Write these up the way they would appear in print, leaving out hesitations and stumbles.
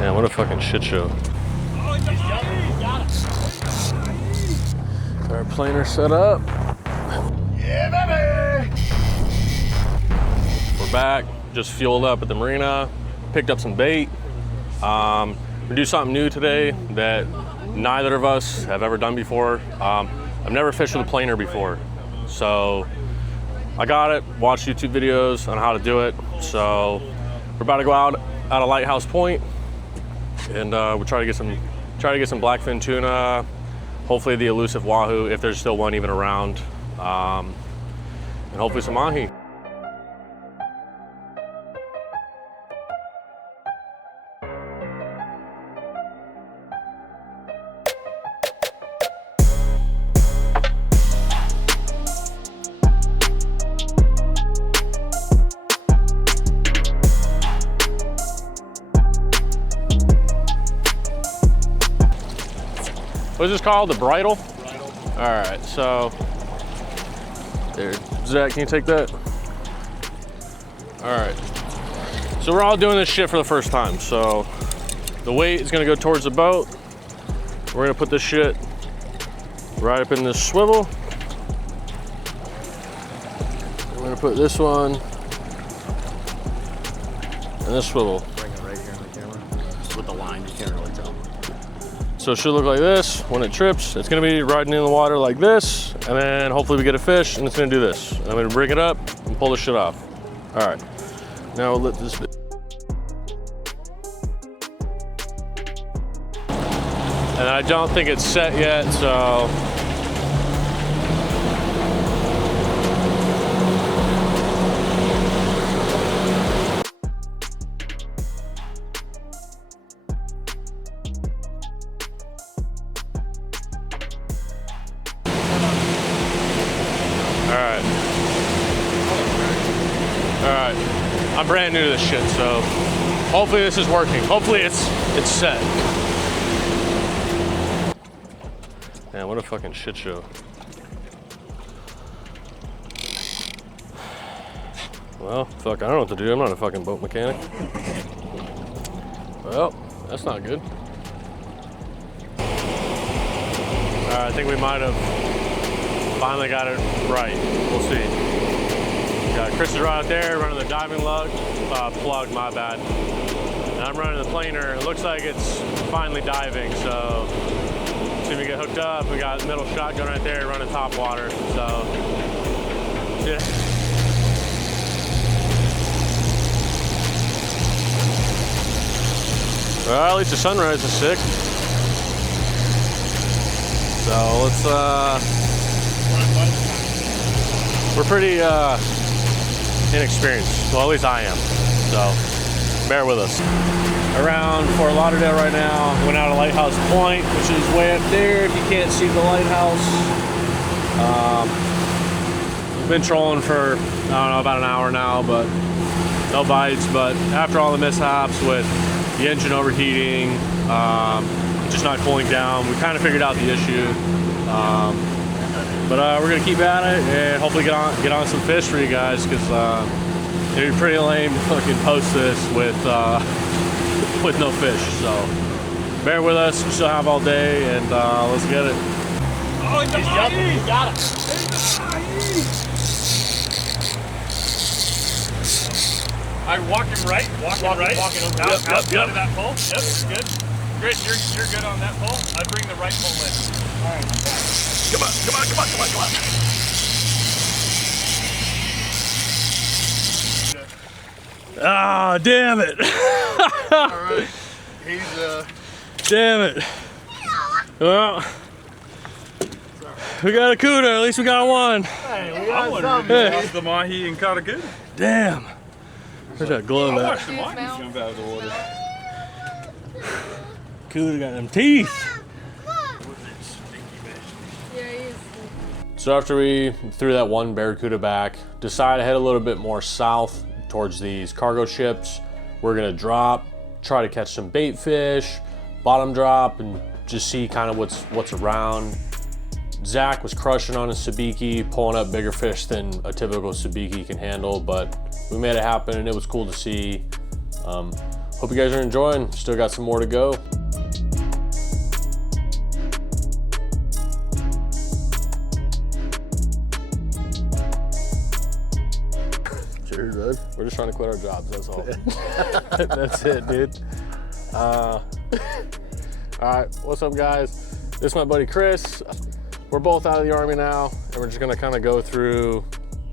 Man, what a fucking shit show. Our planer set up. Yeah, baby! We're back, just fueled up at the marina, picked up some bait. We do something new today that neither of us have ever done before. I've never fished with a planer before. So I got it, watched YouTube videos on how to do it. So we're about to go out of Lighthouse Point and we'll try to get some blackfin tuna, hopefully the elusive wahoo if there's still one even around, and hopefully some mahi. What's this called? The bridle? Bridle. All right, so there. Zach, can you take that? All right. So we're all doing this shit for the first time. So the weight is gonna go towards the boat. We're gonna put this shit right up in this swivel. We're gonna put this one in this swivel. Bring it right here on the camera. With the line, you can't really tell. So it should look like this. When it trips, it's gonna be riding in the water like this, and then hopefully we get a fish, and it's gonna do this. I'm gonna bring it up and pull this shit off. All right, now we'll let this. And I don't think it's set yet, so. All right, I'm brand new to this shit, so hopefully this is working. Hopefully it's set. Man, what a fucking shit show. Well, fuck, I don't know what to do. I'm not a fucking boat mechanic. Well, that's not good. I think we might have finally got it right. We'll see. Chris is right out there running the diving plug, my bad. And I'm running the planer. It looks like it's finally diving, so as soon as we get hooked up, we got middle shotgun right there running top water, so yeah. Well, at least the sunrise is sick. So let's, we're pretty, inexperienced. Well, at least I am. So bear with us. Around Fort Lauderdale right now. Went out of Lighthouse Point, which is way up there if you can't see the lighthouse. Been trolling for, I don't know, about an hour now, but no bites. But after all the mishaps with the engine overheating, just not cooling down, we kind of figured out the issue. But we're gonna keep at it and hopefully get on some fish for you guys, because it'd be pretty lame to fucking post this with no fish. So bear with us. We still have all day, and let's get it. Oh, he's jumping. He got it. I walk him right. Walking him out to that pole. Yep, good. Great, you're good on that pole. I bring the right pole in. All right. Come on. Ah, damn it. All right. He's damn it. Well, we got a cooter. At least we got one. Hey, we got something. Hey. The mahi and caught a good. Damn. Where's that glove I at? watched the mahi jump out of the water. Cooter got them teeth. So after we threw that one barracuda back, decided to head a little bit more south towards these cargo ships. We're gonna drop, try to catch some bait fish, bottom drop, and just see kind of what's around. Zach was crushing on a sabiki, pulling up bigger fish than a typical sabiki can handle, but we made it happen and it was cool to see. Hope you guys are enjoying. Still got some more to go. Cheers, bud. We're just trying to quit our jobs, that's all. That's it, dude. All right, what's up, guys? This is my buddy Chris. We're both out of the Army now, and we're just gonna kind of go through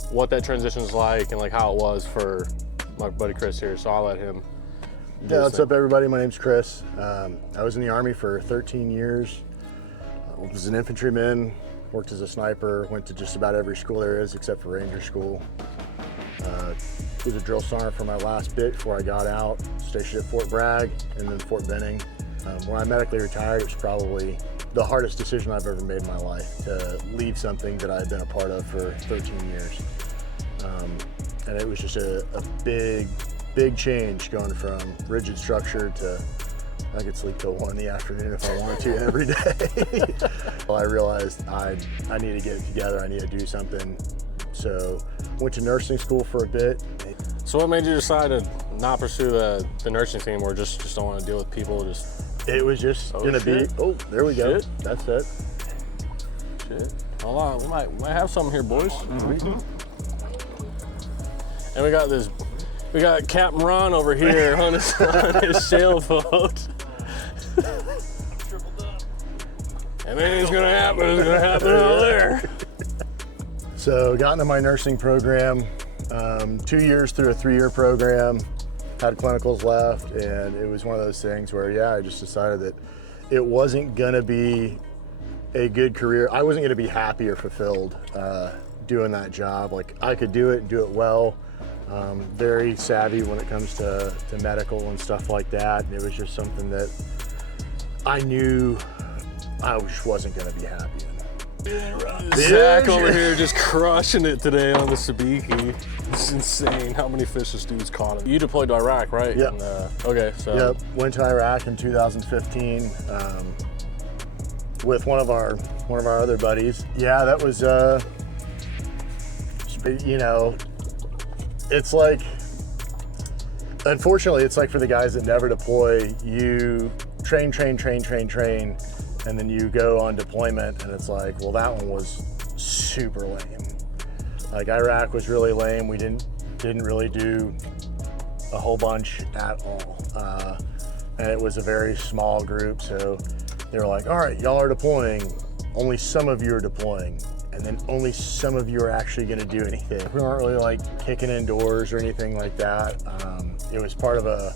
what that transition is like and like how it was for my buddy Chris here. So I'll let him. Yeah, what's up, everybody? My name's Chris. I was in the Army for 13 years. I was an infantryman, worked as a sniper, went to just about every school there is except for Ranger School. Was a drill sergeant for my last bit before I got out, stationed at Fort Bragg and then Fort Benning. When I medically retired, it was probably the hardest decision I've ever made in my life, to leave something that I had been a part of for 13 years. And it was just a big change, going from rigid structure to I could sleep till 1 in the afternoon if I wanted to every day. Well, I realized I need to get it together, I need to do something. So went to nursing school for a bit. So what made you decide to not pursue the nursing thing anymore? Just don't want to deal with people? It was just gonna be, oh, there we go. Shit. That's it. Shit. Hold on, we might have something here, boys. And we got Captain Ron over here on his sailboat. And anything's gonna happen, it's gonna happen out there. So got into my nursing program, 2 years through a 3-year program, had clinicals left, and it was one of those things where, yeah, I just decided that it wasn't gonna be a good career. I wasn't gonna be happy or fulfilled doing that job. Like, I could do it and do it well. Very savvy when it comes to medical and stuff like that. And it was just something that I knew I just wasn't gonna be happy in. Zach over here just crushing it today on the sabiki. It's insane how many fish this dude's caught. You deployed to Iraq, right? Yep. And, okay, so. Yep, went to Iraq in 2015 with one of our other buddies. Yeah, that was, you know, it's like, unfortunately, it's like for the guys that never deploy, you train, and then you go on deployment, and it's like, well, that one was super lame. Like, Iraq was really lame. We didn't really do a whole bunch at all. And it was a very small group, so they were like, all right, y'all are deploying. Only some of you are deploying, and then only some of you are actually gonna do anything. We weren't really like kicking indoors or anything like that. It was part of a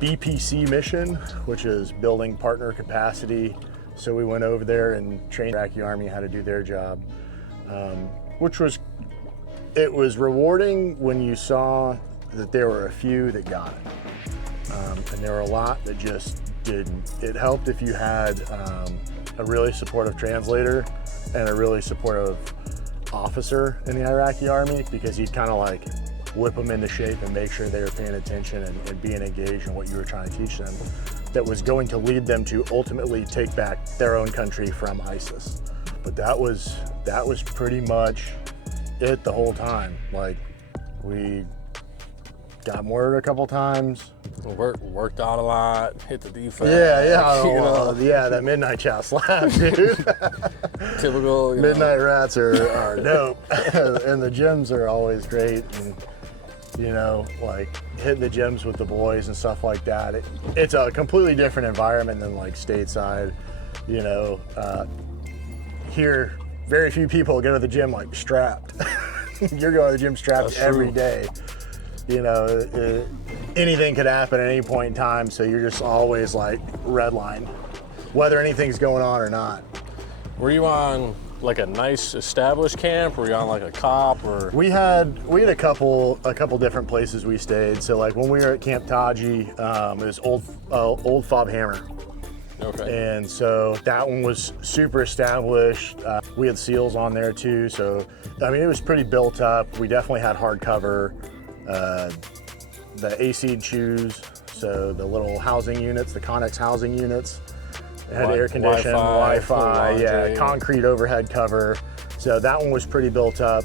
BPC mission, which is building partner capacity. So we went over there and trained the Iraqi Army how to do their job, which was rewarding when you saw that there were a few that got it, and there were a lot that just didn't. It helped if you had a really supportive translator and a really supportive officer in the Iraqi Army, because you'd kind of like whip them into shape and make sure they were paying attention and being engaged in what you were trying to teach them, that was going to lead them to ultimately take back their own country from ISIS. But that was pretty much it the whole time. Like, we got murdered a couple times. Worked out a lot, hit the defense. Yeah, that midnight chow slap, dude. Typical. Midnight rats are dope, and the gyms are always great. And, you know, like hitting the gyms with the boys and stuff like that. It's a completely different environment than like stateside. You know, here, very few people go to the gym like strapped. You're going to the gym strapped every day. You know, anything could happen at any point in time, so you're just always like redlined, whether anything's going on or not. Were you on like a nice established camp? Were you on like a cop or? We had a couple different places we stayed. So like when we were at Camp Taji, it was old Fob Hammer. Okay. And so that one was super established. We had SEALs on there too, so I mean it was pretty built up. We definitely had hard cover. The AC shoes, so the little housing units, the Connex housing units, it had air conditioning, Wi-Fi, yeah, concrete overhead cover. So that one was pretty built up.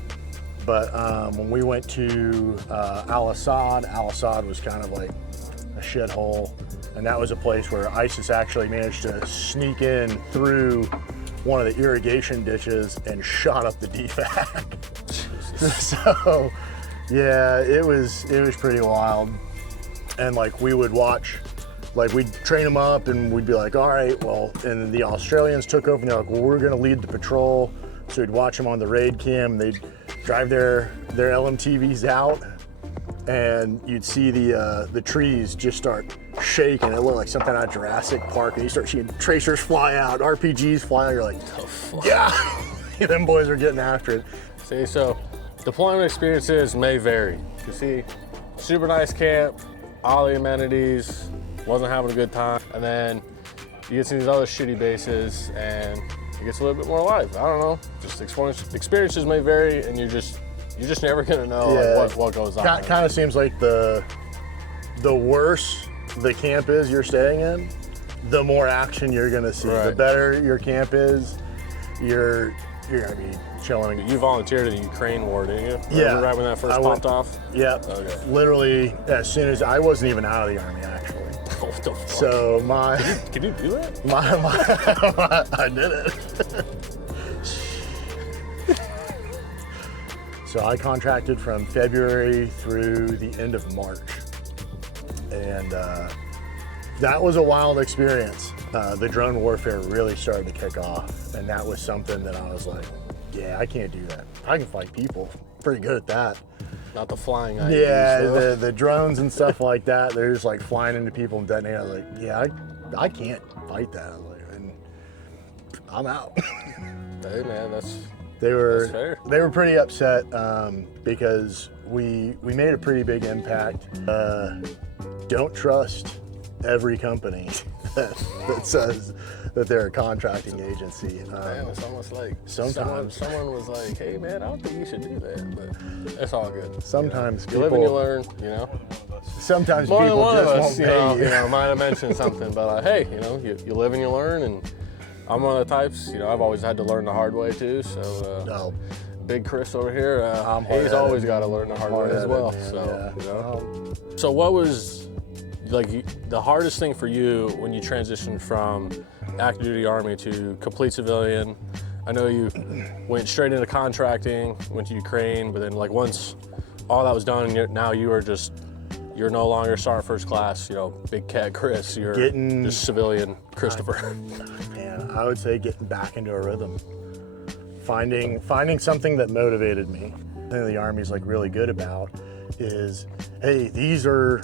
But when we went to Al-Assad was kind of like a shithole, and that was a place where ISIS actually managed to sneak in through one of the irrigation ditches and shot up the defag. So, yeah, it was pretty wild. And like we would watch, like we'd train them up and we'd be like, all right, well, and the Australians took over and they're like, well, we're gonna lead the patrol. So we'd watch them on the raid cam. They'd drive their LMTVs out, and you'd see the trees just start shaking. It looked like something out of Jurassic Park, and you start seeing tracers fly out, RPGs fly out. You're like, oh, fuck. Yeah, them boys are getting after it. See, so deployment experiences may vary. You see, super nice camp, all the amenities, wasn't having a good time, and then you get to these other shitty bases and it gets a little bit more alive. I don't know, just experiences may vary, and you're just never gonna know like, what goes on. Kind of seems like the worse the camp is you're staying in, the more action you're gonna see. Right. The better your camp is, you're gonna be chilling. You volunteered in the Ukraine war, didn't you? Yeah. Remember right when that first popped off? Yep. Okay. Literally, as soon as I wasn't even out of the Army, actually. What the fuck? So Can you do that? I did it. So I contracted from February through the end of March. And that was a wild experience. The drone warfare really started to kick off. And that was something that I was like, yeah, I can't do that. I can fight people. Pretty good at that. Not the flying IEDs, Yeah, though. the drones and stuff like that, they're just like flying into people and detonating. I was like, yeah, I can't fight that. I was like, and I'm out. Hey man, that's They fair. were pretty upset because we made a pretty big impact. Don't trust every company that says that they're a contracting agency. Man, it's almost like sometimes someone was like, hey man, I don't think you should do that, but it's all good. sometimes You live and you learn, you know. sometimes More than people one of just us, won't you pay know, you. might have mentioned something, but hey, you know, you live and you learn, and I'm one of the types, you know, I've always had to learn the hard way too, so No. Big Chris over here, he's hard-headed. always got to learn the hard way as well, Man, so, yeah. you know. So what was like the hardest thing for you when you transitioned from active duty Army to complete civilian? I know you went straight into contracting, went to Ukraine, but then like once all that was done, now you're no longer Sergeant First Class, you know, Big Cat Chris, you're just civilian Christopher. Man, I would say getting back into a rhythm. Finding something that motivated me. The thing the Army's like really good about is, hey, these are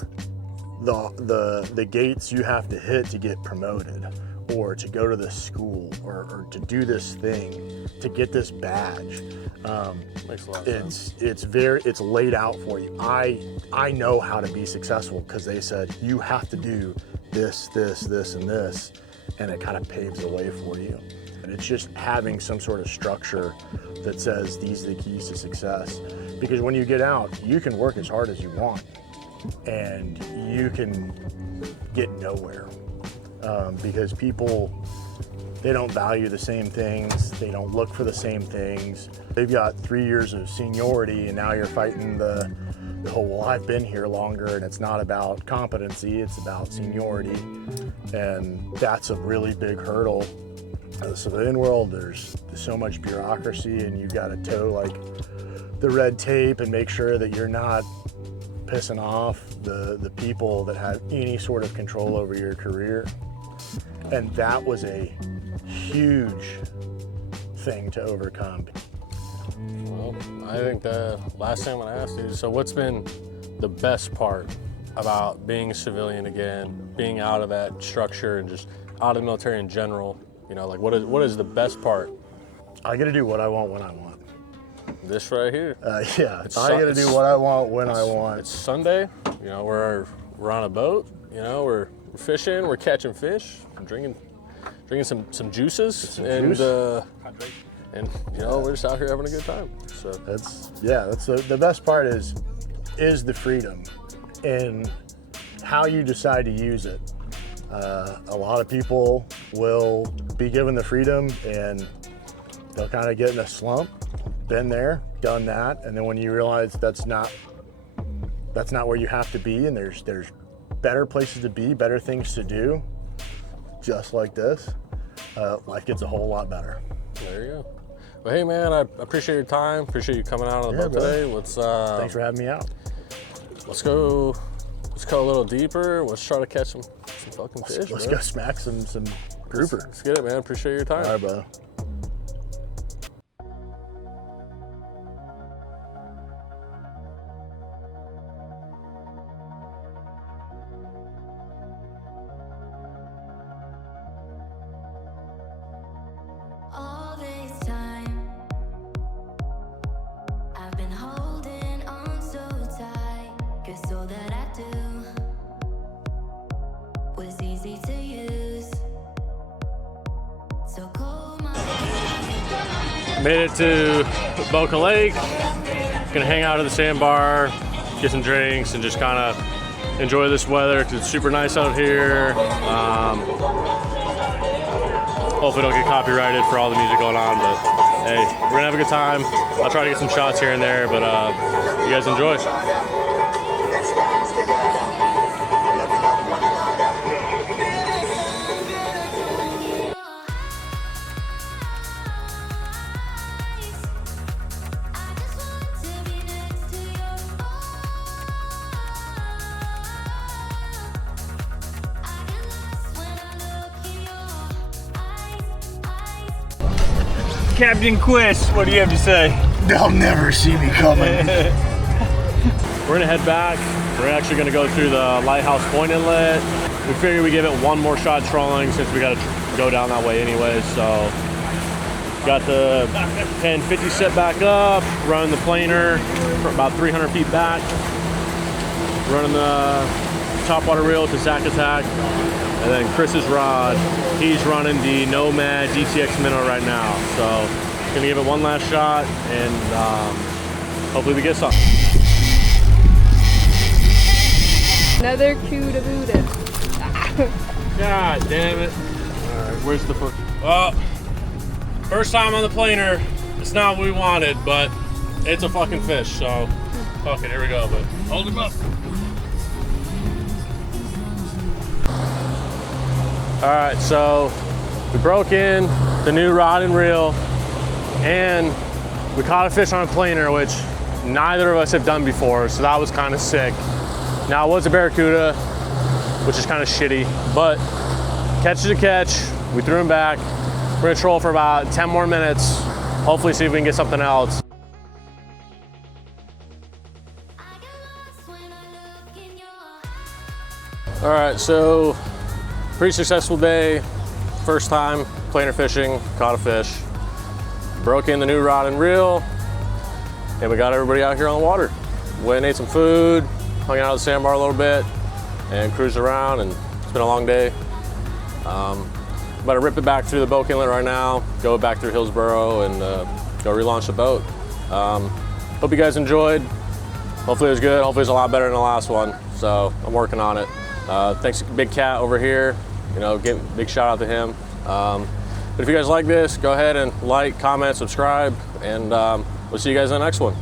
the gates you have to hit to get promoted, or to go to this school, or to do this thing, to get this badge. Makes a lot of sense. It's laid out for you. I know how to be successful because they said you have to do this, and this, and it kind of paves the way for you. And it's just having some sort of structure that says these are the keys to success. Because when you get out, you can work as hard as you want, and you can get nowhere because people, they don't value the same things, they don't look for the same things. They've got 3 years of seniority, and now you're fighting the whole, well, I've been here longer, and it's not about competency, it's about seniority. And that's a really big hurdle. In the civilian world, there's so much bureaucracy, and you've got to toe like the red tape and make sure that you're not pissing off the people that have any sort of control over your career. And that was a huge thing to overcome. Well, I think the last thing I'm gonna ask you, so what's been the best part about being a civilian again, being out of that structure and just out of the military in general? You know, like what is the best part? I get to do what I want when I want. This right here. Yeah, I get to do what I want when I want. It's Sunday, you know, we're on a boat, you know, we're fishing, we're catching fish, drinking some juices, and you know, we're just out here having a good time. So that's the best part is the freedom and how you decide to use it. A lot of people will be given the freedom and they'll kind of get in a slump. Been there, done that, and then when you realize that's not where you have to be, and there's better places to be, better things to do, just like this, life gets a whole lot better. There you go. Well, hey man, I appreciate your time. Appreciate you coming out on the boat today. Thanks for having me out. Let's go a little deeper. Let's try to catch some fucking fish. Let's go smack some grouper. Let's get it, man. Appreciate your time. All right, brother. All this time, I've been holding on so tight, 'cause all that I do was easy to use. So call my Made it to Boca Lake. Gonna hang out at the sandbar, get some drinks, and just kind of enjoy this weather. 'Cause it's super nice out here. Hopefully don't get copyrighted for all the music going on, but hey, we're gonna have a good time. I'll try to get some shots here and there, but you guys enjoy. Captain Quist, what do you have to say? They'll never see me coming. We're gonna head back. We're actually gonna go through the Lighthouse Point inlet. We figured we give it one more shot trolling since we gotta go down that way anyway. So got the 1050 set back up, running the planer for about 300 feet back, running the topwater reel to Zack Attack, and then Chris's rod. He's running the Nomad DTX Minnow right now. So gonna give it one last shot and hopefully we get something. Another Cuda Buddha. God damn it. Alright, where's the first? Well, first time on the planer. It's not what we wanted, but it's a fucking fish, so fuck it, here we go. But hold him up. Alright, so we broke in the new rod and reel and we caught a fish on a planer, which neither of us have done before, so that was kind of sick. Now it was a barracuda, which is kind of shitty, but catch is a catch. We threw him back. We're gonna troll for about 10 more minutes. Hopefully see if we can get something else. All right, so pretty successful day. First time planer fishing, caught a fish. Broke in the new rod and reel, and we got everybody out here on the water. Went and ate some food, hung out at the sandbar a little bit, and cruised around, and it's been a long day. About to rip it back through the Boca Inlet right now, go back through Hillsboro, and go relaunch the boat. Hope you guys enjoyed. Hopefully it was good. Hopefully it was a lot better than the last one. So I'm working on it. Thanks Big Cat over here. You know, big shout out to him. But if you guys like this, go ahead and like, comment, subscribe, and we'll see you guys in the next one.